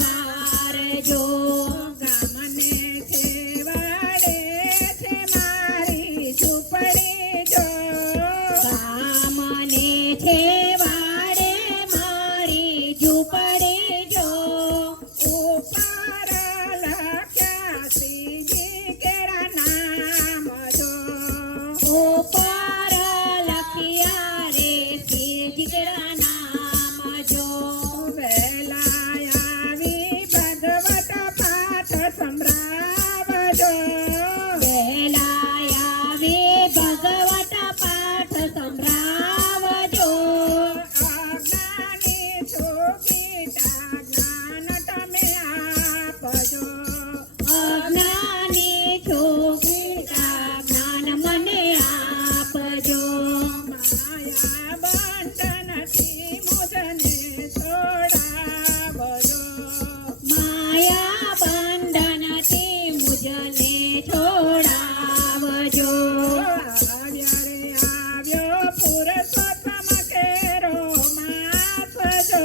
વારજો ગામને છેવાડે છે મારી ઝૂંપડી જો ગામને છેવાડે મારી ઝૂંપડી જો ઉપર લખ્યા શ્રીજી કેરા નામ જો ઉપર લખ્યા રે શ્રીજીના નામ જો વહેલા આવી ભગવત પાઠ સંભળાવજો વહેલા આવી ભગવત પાઠ સંભળાવજો અજ્ઞાની છો ગીતા જ્ઞાન તમે આપજો અજ્ઞાની છો ગીતા જ્ઞાન મને આપજો માયા બંધનથી મુજને છોડાવજો માયા બંધનથી મુજને છોડાવજો આવ્યા રે આવ્યો પુરુષોત્તમ કેરો માસ જો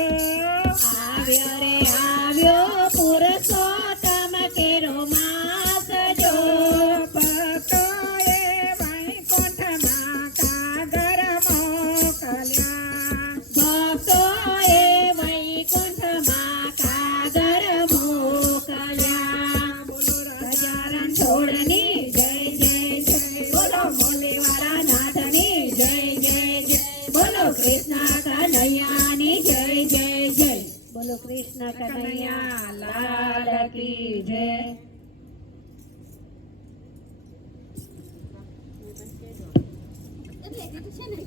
આવ્યો રે આવ્યો પુરુષોત્તમ કેરો માસ જો ભક્તોએ વૈકુંઠમાં કાગર મોકલ્યા ભક્તોએ વૈકુંઠમાં કાગર મોકલ્યા બોલો રાજારામ છોડની જય જય જય બોલો મોલેવાળા નાથની જય જય જય બોલો કૃષ્ણ કનૈયાની જય જય જય બોલો કૃષ્ણ કનૈયા લાલ કી જય એટલે છે ને